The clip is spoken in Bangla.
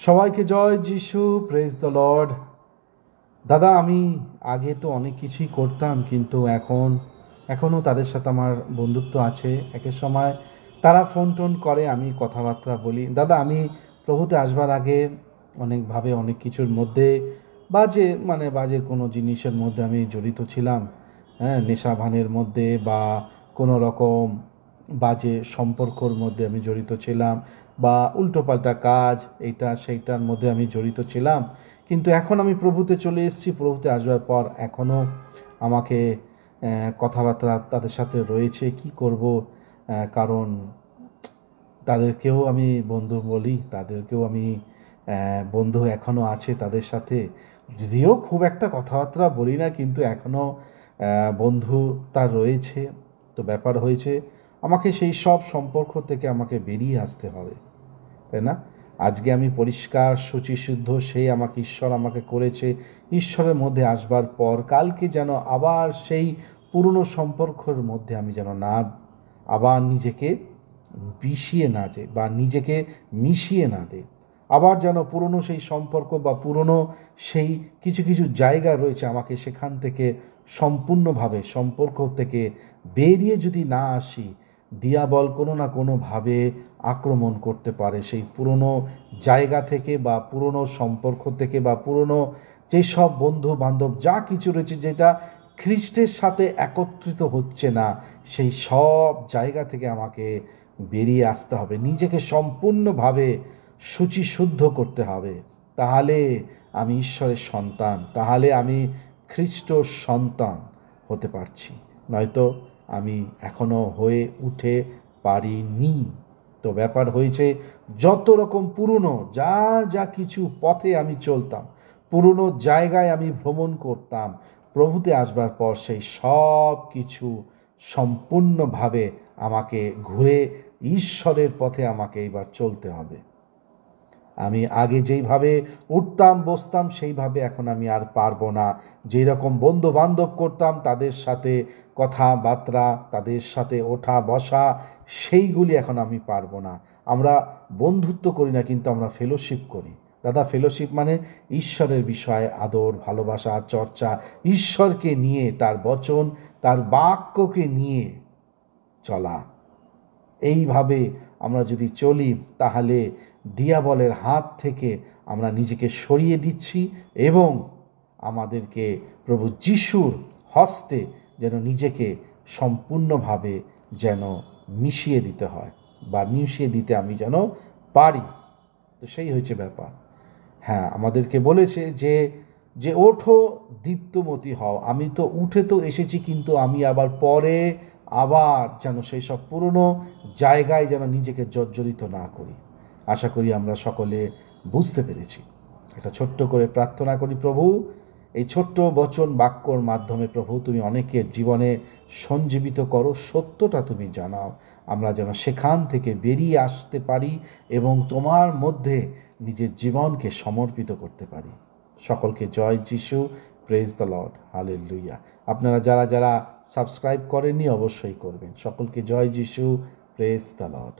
সবাইকে জয় যিশু, প্রেজ দ্য লর্ড। দাদা, আমি আগে তো অনেক কিছুই করতাম, কিন্তু এখনও তাদের সাথে আমার বন্ধুত্ব আছে। একের সময় তারা ফোন টোন করে, আমি কথাবার্তা বলি। দাদা, আমি প্রভুতে আসবার আগে অনেকভাবে অনেক কিছুর মধ্যে বাজে কোনো জিনিসের মধ্যে আমি জড়িত ছিলাম। হ্যাঁ, নেশা ভানের মধ্যে বা কোনো রকম বাজে সম্পর্কর মধ্যে আমি জড়িত ছিলাম, বা উল্টোপাল্টা কাজ এইটা সেইটার মধ্যে আমি জড়িত ছিলাম। কিন্তু এখন আমি প্রভুতে চলে এসেছি। প্রভুতে আসবার পর এখনও আমাকে কথাবার্তা তাদের সাথে রয়েছে। কি করব, কারণ তাদেরকেও আমি বন্ধু বলি, তাদেরকেও আমি বন্ধু এখনও আছে তাদের সাথে। যদিও খুব একটা কথাবার্তা বলি না, কিন্তু এখনও বন্ধুতা রয়েছে। তো ব্যাপার হয়েছে, আমাকে সেই সব সম্পর্ক থেকে আমাকে বেরিয়ে আসতে হবে, তাই না? আজকে আমি পরিষ্কার শুচিশুদ্ধ, সেই ঈশ্বর আমাকে করেছে। ঈশ্বরের মধ্যে আসবার পর কালকে যেন আবার সেই পুরনো সম্পর্কের মধ্যে আমি যেন না আবার নিজেকে নিজেকে মিশিয়ে না দেই। আবার যেন পুরনো সেই সম্পর্ক বা পুরনো সেই কিছু কিছু জায়গা রয়েছে, আমাকে সেখান থেকে সম্পূর্ণভাবে সম্পর্ক থেকে বেরিয়ে যদি না আসি, দিয়াবল কোনো না কোনোভাবে আক্রমণ করতে পারে সেই পুরনো জায়গা থেকে, বা পুরনো সম্পর্ক থেকে, বা পুরনো যেসব বন্ধু বান্ধব যা কিছু রয়েছে যেটা খ্রিস্টের সাথে একত্রিত হচ্ছে না, সেই সব জায়গা থেকে আমাকে বেরিয়ে আসতে হবে। নিজেকে সম্পূর্ণভাবে শুচিশুদ্ধ করতে হবে। তাহলে আমি ঈশ্বরের সন্তান, তাহলে আমি খ্রিস্ট সন্তান হতে পারছি। নয়তো আমি এখনও হয়ে উঠে পারিনি। তো ব্যাপার হয়েছে, যত রকম পুরনো যা যা কিছু পথে আমি চলতাম, পুরনো জায়গায় আমি ভ্রমণ করতাম, প্রভুতে আসবার পর সেই সব কিছু সম্পূর্ণভাবে আমাকে ঘুরে ঈশ্বরের পথে আমাকে এবার চলতে হবে। আমি আগে যেইভাবে উঠতাম বসতাম সেইভাবে এখন আমি আর পারবো না। যেই রকম বন্ধু বান্ধব করতাম, তাদের সাথে কথাবার্তা, তাদের সাথে ওঠা বসা, সেইগুলি এখন আমি পারবো না। আমরা বন্ধুত্ব করি না, কিন্তু আমরা ফেলোশিপ করি। দাদা, ফেলোশিপ মানে ঈশ্বরের বিষয়ে আদর, ভালোবাসা, চর্চা, ঈশ্বরকে নিয়ে, তার বচন, তার বাক্যকে নিয়ে চলা। এইভাবে আমরা যদি চলি, তাহলে দিয়াবলের হাত থেকে আমরা নিজেকে সরিয়ে দিচ্ছি, এবং আমাদেরকে প্রভু যিশুর হস্তে যেন নিজেকে সম্পূর্ণভাবে যেন মিশিয়ে দিতে হয়, বা মিশিয়ে দিতে আমি যেন পারি। তো সেই হচ্ছে ব্যাপার। হ্যাঁ, আমাদেরকে বলেছে যে যে ওঠো দীপ্তমতী হও। আমি তো উঠে তো এসেছি, কিন্তু আমি আবার পরে আবার যেন সেই সব পুরনো জায়গায় যেন নিজেকে জর্জরিত না করি। আশা করি আমরা সকলে বুঝতে পেরেছি। একটা ছোট্ট করে প্রার্থনা করি। প্রভু, এই ছোট্ট বচন বাক্যর মাধ্যমে প্রভু তুমি অনেকের জীবনে সঞ্জীবিত করো, সত্যটা তুমি জানাও। আমরা যেন সেখান থেকে বেরিয়ে আসতে পারি এবং তোমার মধ্যে নিজের জীবনকে সমর্পিত করতে পারি। সকলকে জয় যিশু, প্রেজ দ্য লর্ড, হালেলুয়া। আপনারা যারা যারা সাবস্ক্রাইব করেননি অবশ্যই করবেন। সকলকে জয় যিশু, প্রেজ দ্য লর্ড।